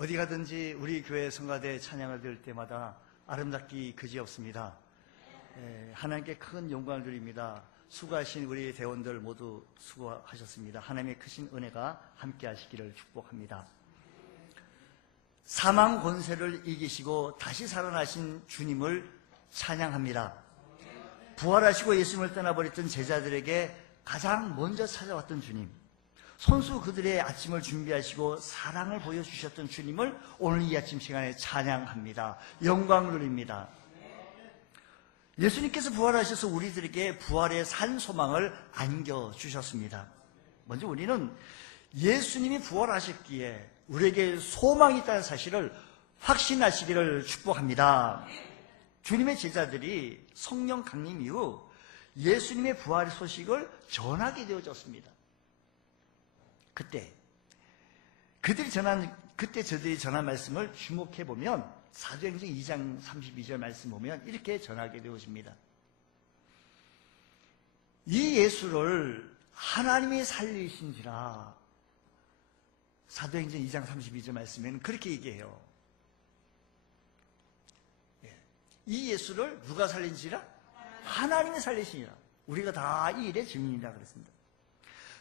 어디 가든지 우리 교회 성가대 찬양을 들을 때마다 아름답기 그지없습니다. 하나님께 큰 영광을 드립니다. 수고하신 우리 대원들 모두 수고하셨습니다. 하나님의 크신 은혜가 함께 하시기를 축복합니다. 사망 권세를 이기시고 다시 살아나신 주님을 찬양합니다. 부활하시고 예수님을 떠나버렸던 제자들에게 가장 먼저 찾아왔던 주님, 손수 그들의 아침을 준비하시고 사랑을 보여주셨던 주님을 오늘 이 아침 시간에 찬양합니다. 영광 돌립니다. 예수님께서 부활하셔서 우리들에게 부활의 산 소망을 안겨주셨습니다. 먼저 우리는 예수님이 부활하셨기에 우리에게 소망이 있다는 사실을 확신하시기를 축복합니다. 주님의 제자들이 성령 강림 이후 예수님의 부활의 소식을 전하게 되어졌습니다. 그때 저들이 전한 말씀을 주목해 보면 사도행전 2장 32절 말씀 보면 이렇게 전하게 되어집니다. 이 예수를 하나님이 살리신지라. 사도행전 2장 32절 말씀에는 그렇게 얘기해요. 이 예수를 누가 살린지라? 하나님이 살리시니라. 우리가 다 이 일의 증인이라 그랬습니다.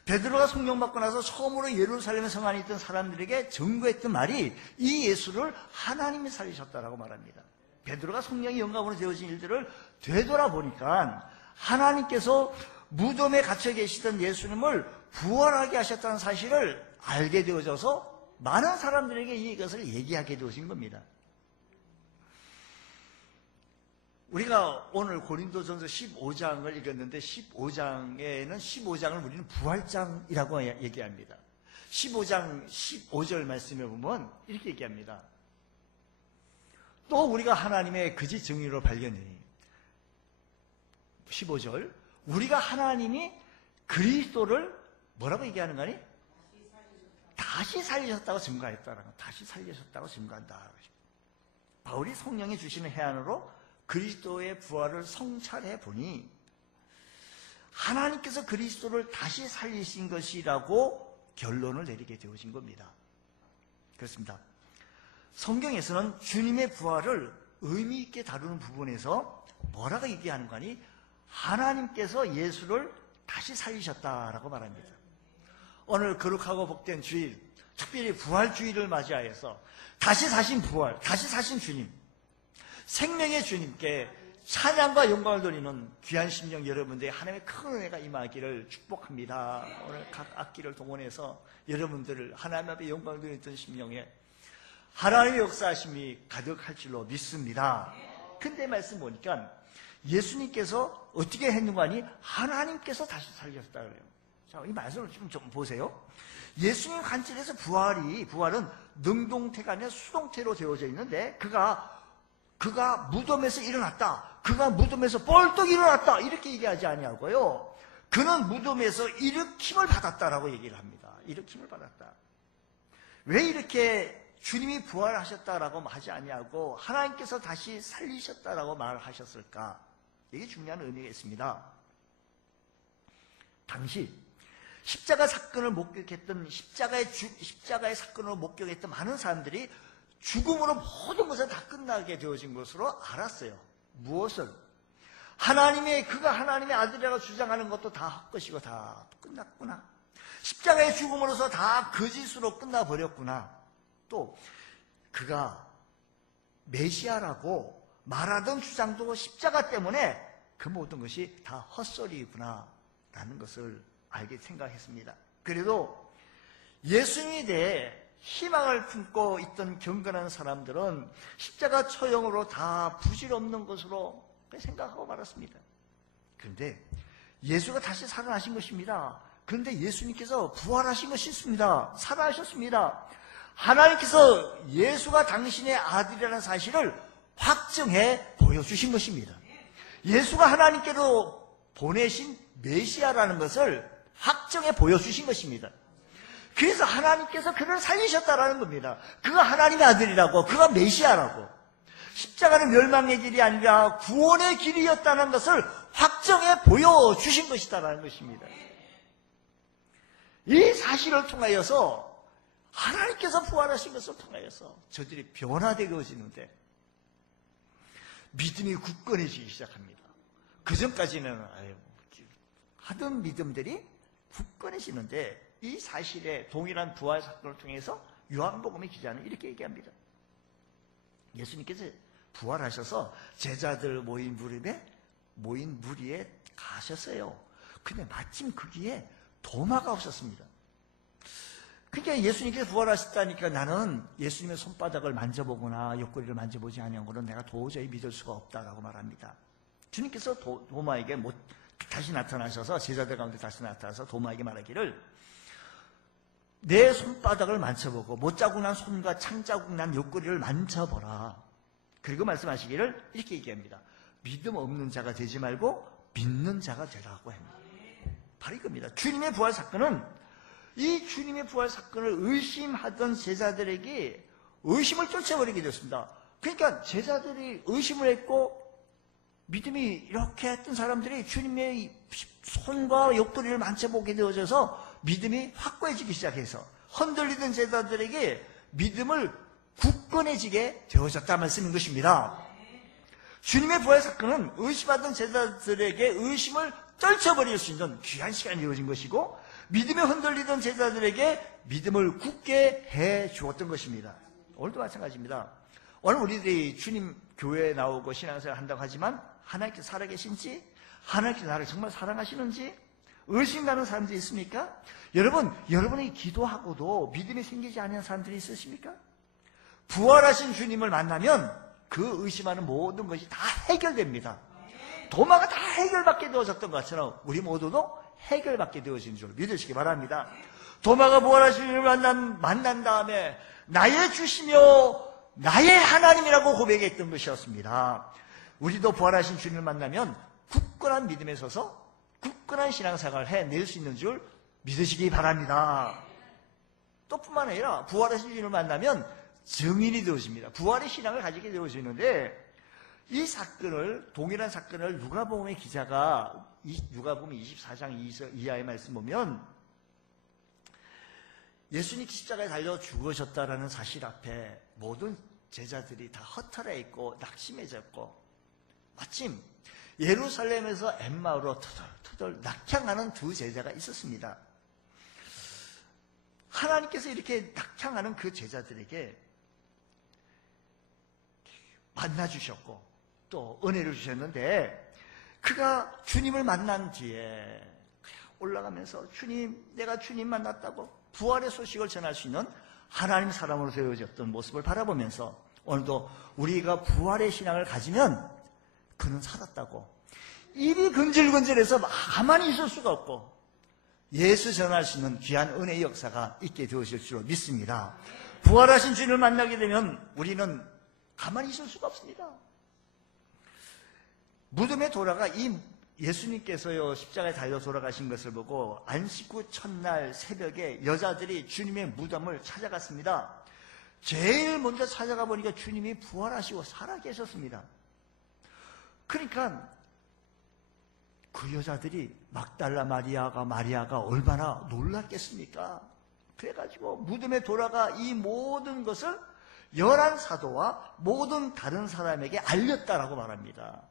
베드로가 성령받고 나서 처음으로 예루살렘 성 안에 있던 사람들에게 증거했던 말이 이 예수를 하나님이 살리셨다라고 말합니다. 베드로가 성령의 영감으로 되어진 일들을 되돌아보니까 하나님께서 무덤에 갇혀 계시던 예수님을 부활하게 하셨다는 사실을 알게 되어져서 많은 사람들에게 이것을 얘기하게 되어진 겁니다. 우리가 오늘 고린도전서 15장을 읽었는데 15장을 우리는 부활장이라고 얘기합니다. 15장 15절 말씀에 보면 이렇게 얘기합니다. 또 우리가 하나님의 거짓 증인으로 발견하니 15절 우리가 하나님이 그리스도를 뭐라고 얘기하는 거니? 다시 살리셨다고 증거했다라는 거. 다시 살리셨다고 증거한다. 바울이 성령이 주시는 해안으로 그리스도의 부활을 성찰해 보니 하나님께서 그리스도를 다시 살리신 것이라고 결론을 내리게 되어진 겁니다. 그렇습니다. 성경에서는 주님의 부활을 의미 있게 다루는 부분에서 뭐라고 얘기하는 거니? 하나님께서 예수를 다시 살리셨다라고 말합니다. 오늘 거룩하고 복된 주일, 특별히 부활주일을 맞이하여서 다시 사신 부활, 다시 사신 주님, 생명의 주님께 찬양과 영광을 돌리는 귀한 심령 여러분들의 하나님의 큰 은혜가 임하기를 축복합니다. 오늘 각 악기를 동원해서 여러분들을 하나님 앞에 영광을 돌리던 심령에 하나님의 역사하심이 가득할 줄로 믿습니다. 근데 말씀 보니까 예수님께서 어떻게 했는가 하니 하나님께서 다시 살리셨다 그래요. 자, 이 말씀을 좀 보세요. 예수님 관점에서 부활은 능동태가 아니라 수동태로 되어져 있는데 그가 무덤에서 일어났다. 그가 무덤에서 벌떡 일어났다. 이렇게 얘기하지 아니하고요. 그는 무덤에서 일으킴을 받았다라고 얘기를 합니다. 일으킴을 받았다. 왜 이렇게 주님이 부활하셨다라고 하지 아니하고 하나님께서 다시 살리셨다라고 말하셨을까? 이게 중요한 의미가 있습니다. 당시 십자가의 사건을 목격했던 많은 사람들이 죽음으로 모든 것은 다 끝나게 되어진 것으로 알았어요. 무엇을? 그가 하나님의 아들이라고 주장하는 것도 다 헛것이고 다 끝났구나. 십자가의 죽음으로서 다 거짓으로 끝나버렸구나. 또 그가 메시아라고 말하던 주장도 십자가 때문에 그 모든 것이 다 헛소리구나 라는 것을 알게 생각했습니다. 그래도 예수님에 대해 희망을 품고 있던 경건한 사람들은 십자가 처형으로 다 부질없는 것으로 생각하고 말았습니다. 그런데 예수가 다시 살아나신 것입니다. 그런데 예수님께서 부활하신 것이 있습니다. 살아나셨습니다. 하나님께서 예수가 당신의 아들이라는 사실을 확증해 보여주신 것입니다. 예수가 하나님께로 보내신 메시아라는 것을 확정해 보여주신 것입니다. 그래서 하나님께서 그를 살리셨다라는 겁니다. 그가 하나님의 아들이라고, 그가 메시아라고. 십자가는 멸망의 길이 아니라 구원의 길이었다는 것을 확정해 보여주신 것이다라는 것입니다. 이 사실을 통하여서 하나님께서 부활하신 것을 통하여서 저들이 변화되어지는데 믿음이 굳건해지기 시작합니다. 그 전까지는 하던 믿음들이 굳건해지는데 이 사실에 동일한 부활 사건을 통해서 요한복음의 기자는 이렇게 얘기합니다. 예수님께서 부활하셔서 제자들 모인 무리에 가셨어요. 근데 마침 거기에 도마가 없었습니다. 그러니까 예수님께서 부활하셨다니까 나는 예수님의 손바닥을 만져보거나 옆구리를 만져보지 않은 것은 내가 도저히 믿을 수가 없다라고 말합니다. 주님께서 도마에게 다시 나타나셔서 제자들 가운데 다시 나타나서 도마에게 말하기를 내 손바닥을 만져보고 못자국 난 손과 창자국 난 옆구리를 만져보라. 그리고 말씀하시기를 이렇게 얘기합니다. 믿음 없는 자가 되지 말고 믿는 자가 되라고 합니다. 바로 이겁니다. 주님의 부활 사건은 이 주님의 부활 사건을 의심하던 제자들에게 의심을 쫓아버리게 되었습니다. 그러니까 제자들이 의심을 했고 믿음이 이렇게 했던 사람들이 주님의 손과 옆구리를 만져보게 되어져서 믿음이 확고해지기 시작해서 흔들리던 제자들에게 믿음을 굳건해지게 되어졌다 말씀인 것입니다. 주님의 부활 사건은 의심하던 제자들에게 의심을 떨쳐버릴 수 있는 귀한 시간이 되어진 것이고 믿음에 흔들리던 제자들에게 믿음을 굳게 해 주었던 것입니다. 오늘도 마찬가지입니다. 오늘 우리들이 주님 교회에 나오고 신앙생활을 한다고 하지만 하나님께서 살아계신지 하나님께서 나를 정말 사랑하시는지 의심가는 사람들이 있습니까? 여러분이 기도하고도 믿음이 생기지 않는 사람들이 있으십니까? 부활하신 주님을 만나면 그 의심하는 모든 것이 다 해결됩니다. 도마가 다 해결받게 되어졌던 것처럼 우리 모두도 해결받게 되어진 줄 믿으시기 바랍니다. 도마가 부활하신 주님을 만난 다음에 나의 주시며 나의 하나님이라고 고백했던 것이었습니다. 우리도 부활하신 주님을 만나면 굳건한 믿음에 서서 굳건한 신앙생활을 해낼 수 있는 줄 믿으시기 바랍니다. 또 뿐만 아니라 부활하신 주님을 만나면 증인이 되어집니다. 부활의 신앙을 가지게 되어지는데 이 사건을, 동일한 사건을 누가복음의 기자가 누가복음 24장 이하의 말씀 보면 예수님 십자가에 달려 죽으셨다라는 사실 앞에 모든 제자들이 다 허탈해 있고 낙심해졌고 마침 예루살렘에서 엠마오로 터덜터덜 낙향하는 두 제자가 있었습니다. 하나님께서 이렇게 낙향하는 그 제자들에게 만나주셨고 또 은혜를 주셨는데 그가 주님을 만난 뒤에 올라가면서 주님, 내가 주님 만났다고 부활의 소식을 전할 수 있는 하나님 사람으로 되어졌던 모습을 바라보면서 오늘도 우리가 부활의 신앙을 가지면 그는 살았다고 입이 근질근질해서 가만히 있을 수가 없고 예수 전할 수 있는 귀한 은혜의 역사가 있게 되어질 줄 믿습니다. 부활하신 주님을 만나게 되면 우리는 가만히 있을 수가 없습니다. 무덤에 돌아가 이 예수님께서요 십자가에 달려 돌아가신 것을 보고 안식 후 첫날 새벽에 여자들이 주님의 무덤을 찾아갔습니다. 제일 먼저 찾아가 보니까 주님이 부활하시고 살아계셨습니다. 그러니까 그 여자들이 막달라 마리아가 얼마나 놀랐겠습니까? 그래가지고 무덤에 돌아가 이 모든 것을 11사도와 모든 다른 사람에게 알렸다라고 말합니다.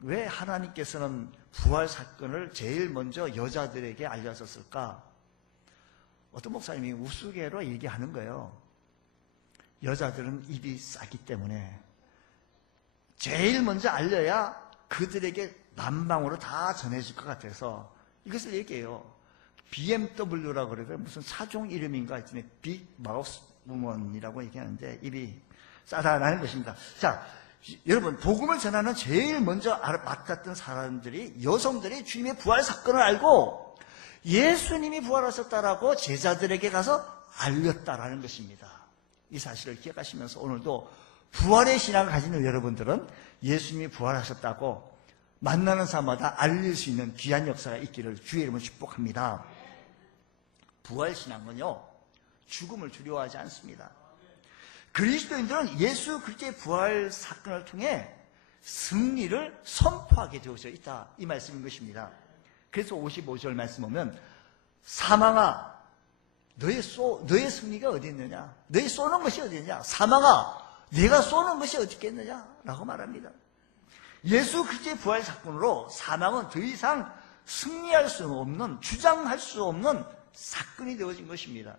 왜 하나님께서는 부활 사건을 제일 먼저 여자들에게 알려줬을까? 어떤 목사님이 우스개로 얘기하는 거예요. 여자들은 입이 싸기 때문에 제일 먼저 알려야 그들에게 만방으로 다 전해질 것 같아서 이것을 얘기해요. BMW라고 그래서 무슨 차종 이름인가 했더니 빅 마우스 우먼이라고 얘기하는데 입이 싸다라는 것입니다. 자, 여러분 복음을 전하는 제일 먼저 맡았던 사람들이 여성들이 주님의 부활 사건을 알고 예수님이 부활하셨다라고 제자들에게 가서 알렸다라는 것입니다. 이 사실을 기억하시면서 오늘도 부활의 신앙을 가지는 여러분들은 예수님이 부활하셨다고 만나는 사람마다 알릴 수 있는 귀한 역사가 있기를 주의 이름으로 축복합니다. 부활 신앙은요 죽음을 두려워하지 않습니다. 그리스도인들은 예수 그리스도의 부활 사건을 통해 승리를 선포하게 되어져 있다 이 말씀인 것입니다. 그래서 55절 말씀 보면 사망아 너의 승리가 어디 있느냐? 너의 쏘는 것이 어디 있느냐? 사망아, 네가 쏘는 것이 어디 있겠느냐? 라고 말합니다. 예수 그리스도의 부활 사건으로 사망은 더 이상 승리할 수 없는, 주장할 수 없는 사건이 되어진 것입니다.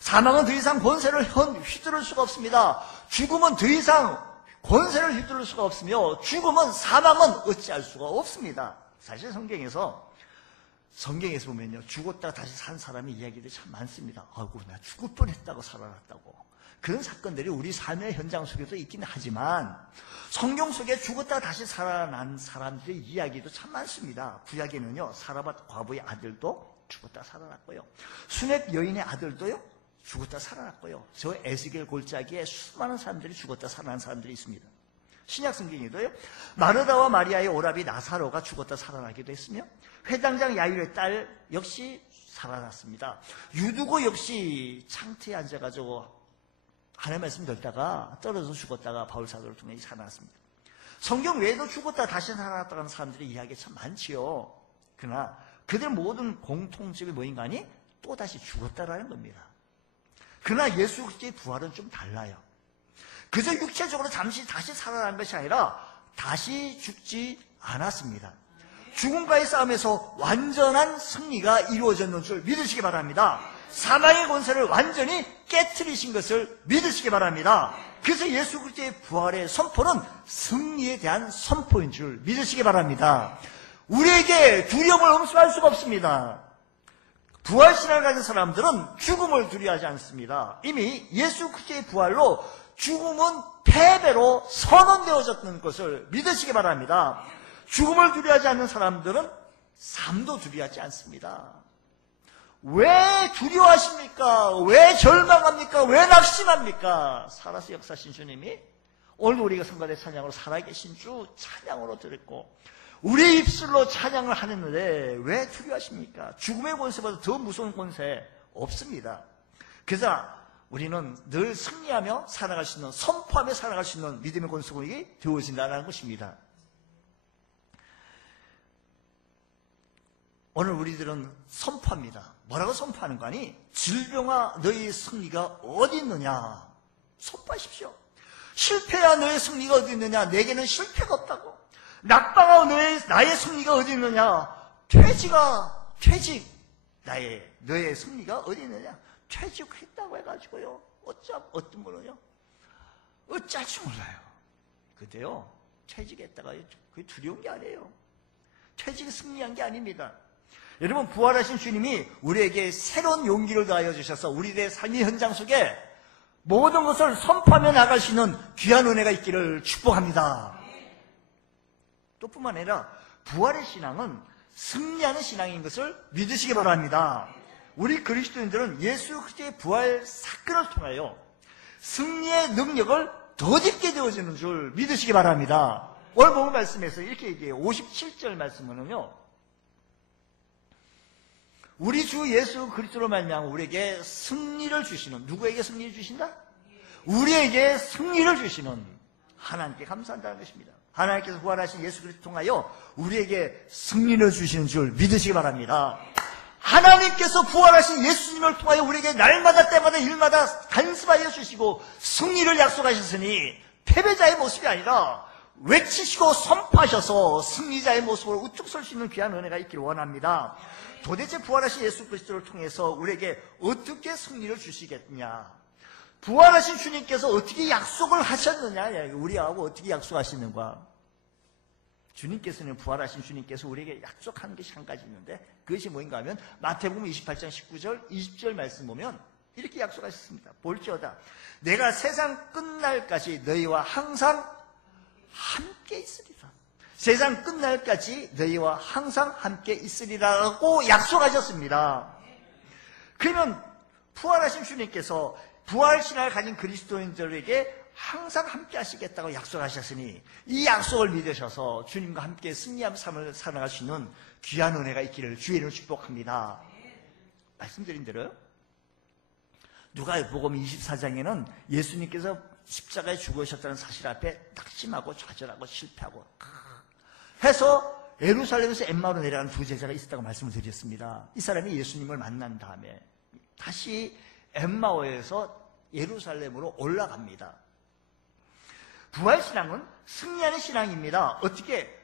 사망은 더 이상 권세를 휘두를 수가 없습니다. 죽음은 더 이상 권세를 휘두를 수가 없으며 죽음은, 사망은 어찌할 수가 없습니다. 사실 성경에서 보면요, 죽었다가 다시 산 사람의 이야기들이 참 많습니다. 아이고, 나 죽을 뻔했다고 살아났다고. 그런 사건들이 우리 삶의 현장 속에도 있기는 하지만 성경 속에 죽었다가 다시 살아난 사람들의 이야기도 참 많습니다. 구약에는요, 사라밧 과부의 아들도 죽었다가 살아났고요, 수넥 여인의 아들도요 죽었다가 살아났고요, 저 에스겔 골짜기에 수많은 사람들이 죽었다가 살아난 사람들이 있습니다. 신약 성경에도요, 마르다와 마리아의 오라비 나사로가 죽었다가 살아나기도 했으며 회당장 야이로의 딸 역시 살아났습니다. 유두고 역시 창틀에 앉아가지고 하나님 말씀 듣다가 떨어져 죽었다가 바울 사도를 통해 살아났습니다. 성경 외에도 죽었다 다시 살아났다는 사람들의 이야기가 참 많지요. 그러나 그들 모든 공통점이 뭐인가니? 또다시 죽었다라는 겁니다. 그러나 예수 그리스도의 부활은 좀 달라요. 그저 육체적으로 잠시 다시 살아난 것이 아니라 다시 죽지 않았습니다. 죽음과의 싸움에서 완전한 승리가 이루어졌는 줄 믿으시기 바랍니다. 사망의 권세를 완전히 깨트리신 것을 믿으시기 바랍니다. 그래서 예수 그리스도의 부활의 선포는 승리에 대한 선포인 줄 믿으시기 바랍니다. 우리에게 두려움을 엄수할 수가 없습니다. 부활신앙을 가진 사람들은 죽음을 두려워하지 않습니다. 이미 예수 그리스도의 부활로 죽음은 패배로 선언되어졌던 것을 믿으시기 바랍니다. 죽음을 두려워하지 않는 사람들은 삶도 두려워하지 않습니다. 왜 두려워하십니까? 왜 절망합니까? 왜 낙심합니까? 살아서 역사하신 주님이 오늘 우리가 성가대 찬양으로 살아계신 주 찬양으로 드렸고 우리 입술로 찬양을 하는데 왜 두려워하십니까? 죽음의 권세보다 더 무서운 권세 없습니다. 그래서 우리는 늘 승리하며 살아갈 수 있는, 선포하며 살아갈 수 있는 믿음의 권속이 되어진다는 것입니다. 오늘 우리들은 선포합니다. 뭐라고 선포하는 거 아니? 질병아 너희의 승리가 어디 있느냐? 선포하십시오. 실패야 너의 승리가 어디 있느냐? 내게는 실패가 없다고. 낙방아 나의 승리가 어디 있느냐? 퇴직 너의 승리가 어디 있느냐? 퇴직했다고 해가지고요, 어떤 분은요, 어쩔지 몰라요. 근데요, 퇴직했다가 그게 두려운 게 아니에요. 퇴직이 승리한 게 아닙니다. 여러분, 부활하신 주님이 우리에게 새로운 용기를 더하여 주셔서 우리의 삶의 현장 속에 모든 것을 선포하며 나갈 수 있는 귀한 은혜가 있기를 축복합니다. 또 뿐만 아니라 부활의 신앙은 승리하는 신앙인 것을 믿으시기 바랍니다. 우리 그리스도인들은 예수 그리스도의 부활 사건을 통하여 승리의 능력을 덧입게 되어지는 줄 믿으시기 바랍니다. 오늘 본문 말씀에서 이렇게 얘기해요. 57절 말씀은요, 우리 주 예수 그리스도로 말미암아 우리에게 승리를 주시는, 누구에게 승리를 주신다? 우리에게 승리를 주시는 하나님께 감사한다는 것입니다. 하나님께서 부활하신 예수 그리스도 통하여 우리에게 승리를 주시는 줄 믿으시기 바랍니다. 하나님께서 부활하신 예수님을 통하여 우리에게 날마다 때마다 일마다 간섭하여 주시고 승리를 약속하셨으니 패배자의 모습이 아니라 외치시고 선포하셔서 승리자의 모습으로 우뚝 설 수 있는 귀한 은혜가 있기를 원합니다. 도대체 부활하신 예수 그리스도를 통해서 우리에게 어떻게 승리를 주시겠느냐? 부활하신 주님께서 어떻게 약속을 하셨느냐? 우리하고 어떻게 약속하시는가? 주님께서는, 부활하신 주님께서 우리에게 약속하는 것이 한 가지 있는데 그것이 뭐인가 하면 마태복음 28장 19절 20절 말씀 보면 이렇게 약속하셨습니다. 볼지어다 내가 세상 끝날까지 너희와 항상 함께 있으리라. 세상 끝날까지 너희와 항상 함께 있으리라고 약속하셨습니다. 그러면 부활하신 주님께서 부활신앙을 가진 그리스도인들에게 항상 함께 하시겠다고 약속하셨으니 이 약속을 믿으셔서 주님과 함께 승리하며 삶을 살아갈 수 있는 귀한 은혜가 있기를 주의 이름으로 축복합니다. 말씀드린 대로요, 누가복음 24장에는 예수님께서 십자가에 죽으셨다는 사실 앞에 낙심하고 좌절하고 실패하고 해서 예루살렘에서 엠마오로 내려가는 두 제자가 있었다고 말씀을 드렸습니다. 이 사람이 예수님을 만난 다음에 다시 엠마오에서 예루살렘으로 올라갑니다. 부활신앙은 승리하는 신앙입니다. 어떻게?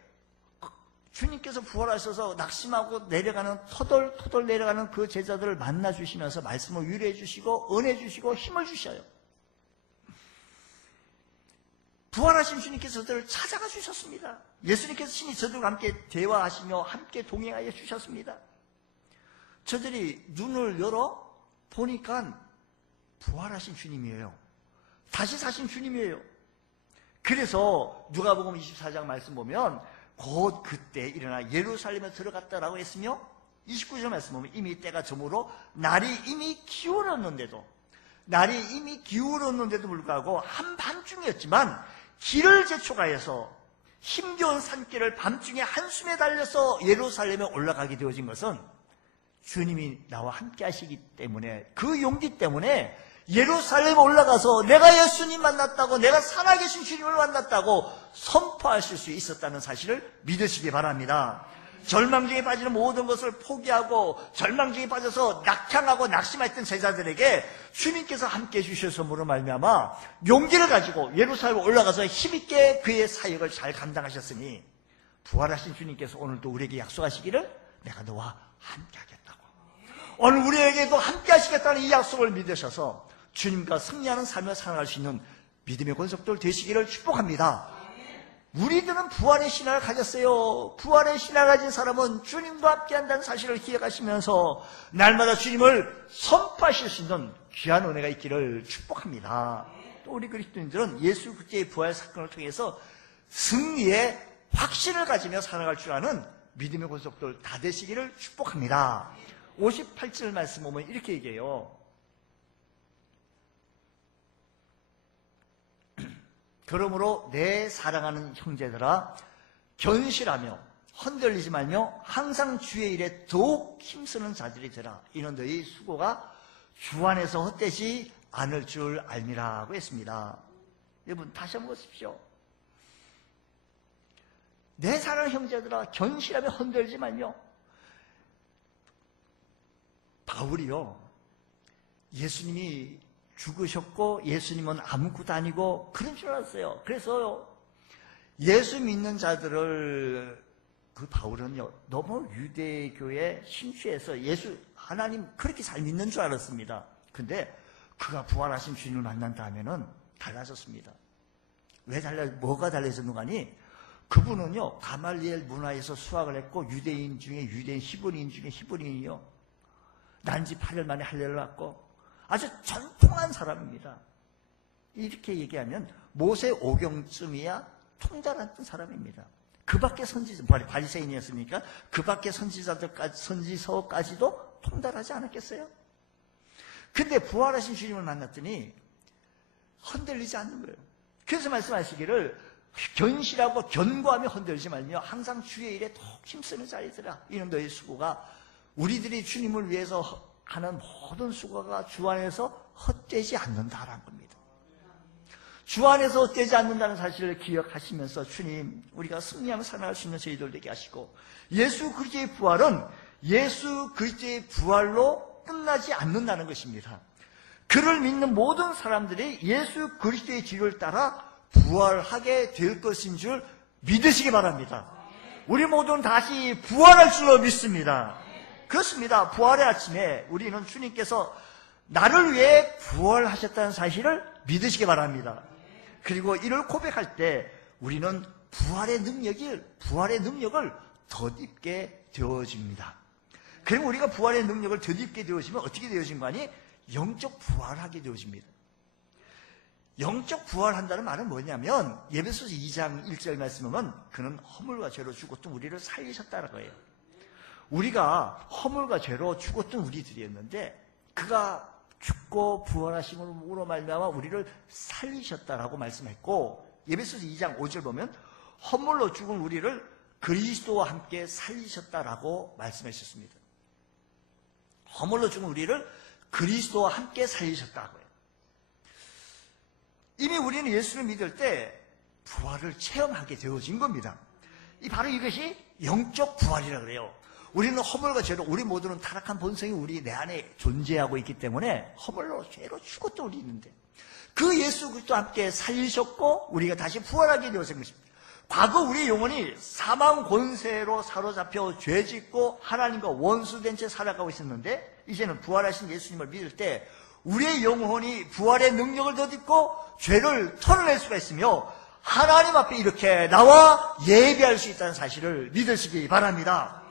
주님께서 부활하셔서 낙심하고 내려가는 터덜터덜 내려가는 그 제자들을 만나주시면서 말씀을 위로해 주시고 은혜 주시고 힘을 주셔요. 부활하신 주님께서 저들을 찾아가 주셨습니다. 예수님께서 친히 저들과 함께 대화하시며 함께 동행하여 주셨습니다. 저들이 눈을 열어 보니까 부활하신 주님이에요. 다시 사신 주님이에요. 그래서 누가복음 24장 말씀 보면 곧 그때 일어나 예루살렘에 들어갔다라고 했으며 29절 말씀 보면 이미 때가 저물어 날이 이미 기울었는데도 불구하고 한밤중이었지만 길을 재촉하여서 힘겨운 산길을 밤중에 한숨에 달려서 예루살렘에 올라가게 되어진 것은 주님이 나와 함께 하시기 때문에, 그 용기 때문에 예루살렘에 올라가서 내가 예수님 만났다고, 내가 살아계신 주님을 만났다고 선포하실 수 있었다는 사실을 믿으시기 바랍니다. 절망중에 빠지는 모든 것을 포기하고 절망중에 빠져서 낙향하고 낙심했던 제자들에게 주님께서 함께해 주셔서므로 말미암아 용기를 가지고 예루살렘에 올라가서 힘있게 그의 사역을 잘 감당하셨으니, 부활하신 주님께서 오늘도 우리에게 약속하시기를 내가 너와 함께하겠다고, 오늘 우리에게도 함께하시겠다는 이 약속을 믿으셔서 주님과 승리하는 삶을 살아갈 수 있는 믿음의 권속들 되시기를 축복합니다. 우리들은 부활의 신앙을 가졌어요. 부활의 신앙을 가진 사람은 주님과 함께한다는 사실을 기억하시면서 날마다 주님을 선포하실 수 있는 귀한 은혜가 있기를 축복합니다. 또 우리 그리스도인들은 예수 그리스도의 부활 사건을 통해서 승리의 확신을 가지며 살아갈 줄 아는 믿음의 권속들 다 되시기를 축복합니다. 58절 말씀 보면 이렇게 얘기해요. 그러므로 내 사랑하는 형제들아, 견실하며 흔들리지 말며 항상 주의 일에 더욱 힘쓰는 자들이 되라. 이는 너희 수고가 주 안에서 헛되지 않을 줄 알미라고 했습니다. 여러분 다시 한번 보십시오. 내 사랑하는 형제들아, 견실하며 흔들리지 말며. 바울이요, 예수님이 죽으셨고 예수님은 아무것도 아니고 그런 줄 알았어요. 그래서 예수 믿는 자들을, 그 바울은요 너무 유대교에 심취해서 예수 하나님 그렇게 잘 믿는 줄 알았습니다. 근데 그가 부활하신 주님을 만난 다음에는 달라졌습니다. 왜 뭐가 달라졌는가 하니, 그분은요 가말리엘 문화에서 수학을 했고 유대인 중에 유대인, 히브리인 중에 히브리인이요, 난지 8일 만에 할례를 받고 아주 전통한 사람입니다. 이렇게 얘기하면 모세 오경쯤이야 통달했던 사람입니다. 그 밖에 바리새인이었으니까 그 밖에 선지서까지도 통달하지 않았겠어요? 근데 부활하신 주님을 만났더니 흔들리지 않는 거예요. 그래서 말씀하시기를 견실하고 견고하며 흔들리지 말며 항상 주의 일에 더욱 힘쓰는 자리들아. 이는 너희 수고가, 우리들이 주님을 위해서 하는 모든 수고가 주 안에서 헛되지 않는다라는 겁니다. 주 안에서 헛되지 않는다는 사실을 기억하시면서 주님, 우리가 승리하며 살아갈 수 있는 저희들 되게 하시고, 예수 그리스도의 부활은 예수 그리스도의 부활로 끝나지 않는다는 것입니다. 그를 믿는 모든 사람들이 예수 그리스도의 뒤를 따라 부활하게 될 것인 줄 믿으시기 바랍니다. 우리 모두는 다시 부활할 줄로 믿습니다. 그렇습니다. 부활의 아침에 우리는 주님께서 나를 위해 부활하셨다는 사실을 믿으시기 바랍니다. 그리고 이를 고백할 때 우리는 부활의 능력을 덧입게 되어집니다. 그럼 우리가 부활의 능력을 덧입게 되어지면 어떻게 되어진 거 아니? 영적 부활하게 되어집니다. 영적 부활한다는 말은 뭐냐면, 에베소서 2장 1절 말씀은 그는 허물과 죄로 죽었던 우리를 살리셨다는 거예요. 우리가 허물과 죄로 죽었던 우리들이었는데 그가 죽고 부활하심으로 말미암아 우리를 살리셨다라고 말씀했고, 에베소서 2장 5절 보면 허물로 죽은 우리를 그리스도와 함께 살리셨다라고 말씀하셨습니다. 허물로 죽은 우리를 그리스도와 함께 살리셨다고요. 이미 우리는 예수를 믿을 때 부활을 체험하게 되어진 겁니다. 바로 이것이 영적 부활이라고 그래요. 우리는 허물과 죄로, 우리 모두는 타락한 본성이 우리 내 안에 존재하고 있기 때문에 허물로 죄로 죽었던 우리 있는데 그 예수 그리스도와 함께 살리셨고 우리가 다시 부활하게 되어진 것입니다. 과거 우리의 영혼이 사망 권세로 사로잡혀 죄짓고 하나님과 원수된 채 살아가고 있었는데 이제는 부활하신 예수님을 믿을 때 우리의 영혼이 부활의 능력을 덧입고 죄를 털어낼 수가 있으며 하나님 앞에 이렇게 나와 예배할 수 있다는 사실을 믿으시기 바랍니다.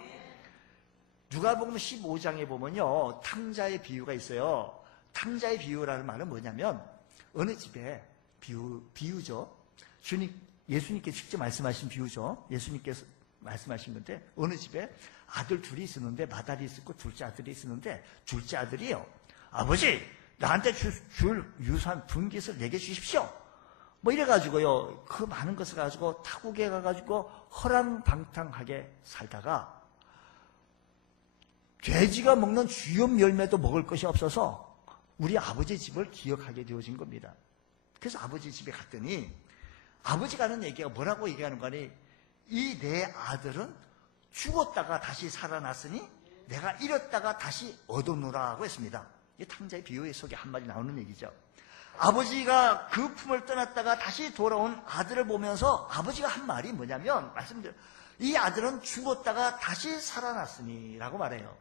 누가복음 15장에 보면요, 탕자의 비유가 있어요. 탕자의 비유라는 말은 뭐냐면 어느 집에 비유죠. 예수님께서 직접 말씀하신 비유죠. 예수님께서 말씀하신 건데 어느 집에 아들 둘이 있었는데 맏아들이 있었고 둘째 아들이 있었는데 둘째 아들이요, 아버지 나한테 줄 유산 분깃을 내게 주십시오. 뭐 이래가지고요, 그 많은 것을 가지고 타국에 가가지고 허랑방탕하게 살다가 돼지가 먹는 주염 열매도 먹을 것이 없어서 우리 아버지 집을 기억하게 되어진 겁니다. 그래서 아버지 집에 갔더니 아버지가 하는 얘기가 뭐라고 얘기하는 거니, 이 내 아들은 죽었다가 다시 살아났으니 내가 잃었다가 다시 얻어놓으라고 했습니다. 이 탕자의 비유 속에 한마디 나오는 얘기죠. 아버지가 그 품을 떠났다가 다시 돌아온 아들을 보면서 아버지가 한 말이 뭐냐면, 이 아들은 죽었다가 다시 살아났으니 라고 말해요.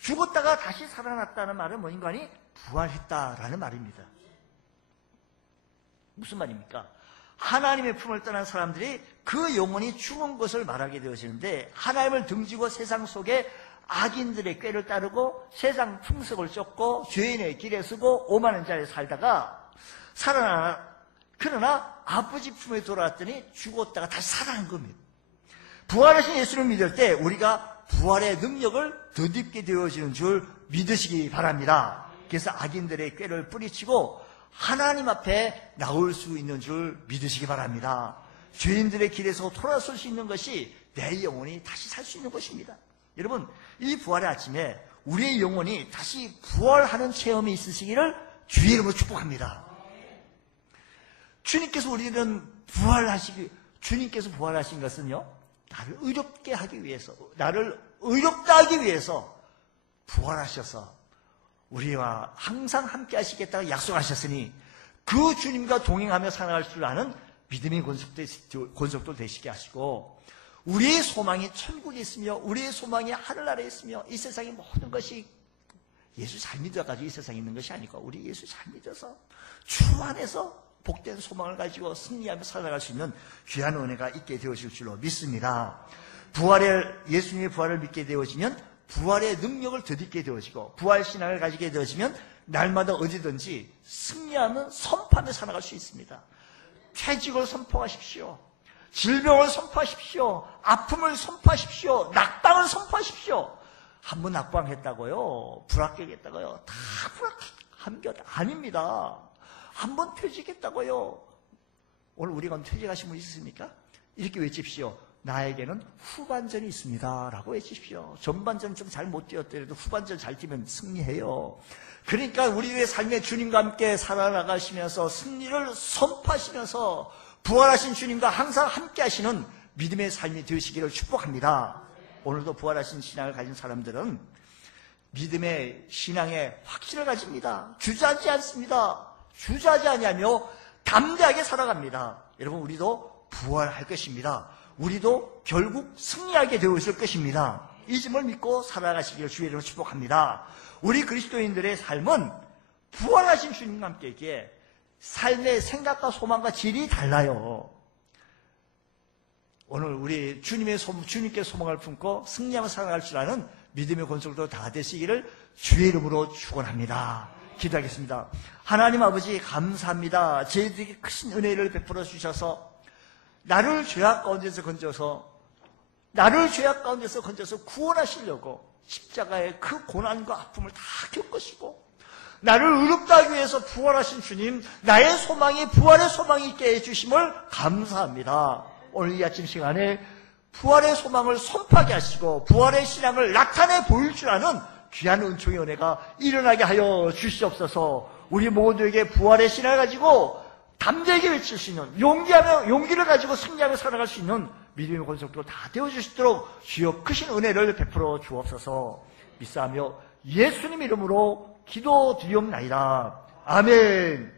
죽었다가 다시 살아났다는 말은 뭐인가 하니 부활했다라는 말입니다. 무슨 말입니까? 하나님의 품을 떠난 사람들이 그 영혼이 죽은 것을 말하게 되어지는데, 하나님을 등지고 세상 속에 악인들의 꾀를 따르고 세상 풍속을 쫓고 죄인의 길에 서고 오만한 자리에 살다가 그러나 아버지 품에 돌아왔더니 죽었다가 다시 살아난 겁니다. 부활하신 예수를 믿을 때 우리가 부활의 능력을 덧입게 되어지는 줄 믿으시기 바랍니다. 그래서 악인들의 꾀를 뿌리치고 하나님 앞에 나올 수 있는 줄 믿으시기 바랍니다. 죄인들의 길에서 돌아설 수 있는 것이 내 영혼이 다시 살 수 있는 것입니다. 여러분, 이 부활의 아침에 우리의 영혼이 다시 부활하는 체험이 있으시기를 주의 이름으로 축복합니다. 주님께서 부활하신 것은요, 나를 의롭게 하기 위해서, 나를 의롭다 하기 위해서 부활하셔서 우리와 항상 함께 하시겠다고 약속하셨으니 그 주님과 동행하며 살아갈 줄 아는 믿음의 권속도 되시게 하시고, 우리의 소망이 천국에 있으며 우리의 소망이 하늘나라에 있으며 이 세상의 모든 것이 예수 잘 믿어가지고 이 세상에 있는 것이 아니고 우리 예수 잘 믿어서 주 안에서 복된 소망을 가지고 승리하며 살아갈 수 있는 귀한 은혜가 있게 되어질 줄로 믿습니다. 예수님의 부활을 믿게 되어지면 부활의 능력을 덧입게 되어지고 부활신앙을 가지게 되어지면 날마다 어디든지 승리하며 선포하며 살아갈 수 있습니다. 퇴직을 선포하십시오. 질병을 선포하십시오. 아픔을 선포하십시오. 낙방을 선포하십시오. 한 번 낙방했다고요? 불합격했다고요? 다 합격 아닙니다. 한 번 퇴직했다고요? 오늘 우리 가운데 퇴직하신 분 있으십니까? 이렇게 외칩시오. 나에게는 후반전이 있습니다 라고 외치십시오. 전반전 좀 잘 못 뛰었더라도 후반전 잘 뛰면 승리해요. 그러니까 우리의 삶에 주님과 함께 살아나가시면서 승리를 선포하시면서 부활하신 주님과 항상 함께 하시는 믿음의 삶이 되시기를 축복합니다. 오늘도 부활하신 신앙을 가진 사람들은 믿음의 신앙에 확신을 가집니다. 주저하지 않습니다. 주저하지 아니하며 담대하게 살아갑니다. 여러분, 우리도 부활할 것입니다. 우리도 결국 승리하게 되어있을 것입니다. 이 점을 믿고 살아가시기를 주의 이름으로 축복합니다. 우리 그리스도인들의 삶은 부활하신 주님과 함께 삶의 생각과 소망과 질이 달라요. 오늘 우리 주님께 소망을 품고 승리하며 살아갈 줄 아는 믿음의 권속도 다 되시기를 주의 이름으로 축원합니다. 기도하겠습니다. 하나님 아버지, 감사합니다. 저희들에게 크신 은혜를 베풀어 주셔서 나를 죄악 가운데서 건져서 구원하시려고 십자가의 그 고난과 아픔을 다 겪으시고 나를 의롭다 하기 위해서 부활하신 주님, 나의 소망이 부활의 소망이 있게 해주심을 감사합니다. 오늘 이 아침 시간에 부활의 소망을 선포하게 하시고 부활의 신앙을 나타내 보일 줄 아는 귀한 은총의 은혜가 일어나게 하여 주시옵소서. 우리 모두에게 부활의 신앙을 가지고 담대하게 외칠 수 있는, 용기를 가지고 승리하며 살아갈 수 있는 믿음의 권속도 다 되어주시도록 주여 크신 은혜를 베풀어 주옵소서. 믿사하며 예수님 이름으로 기도드리옵나이다. 아멘.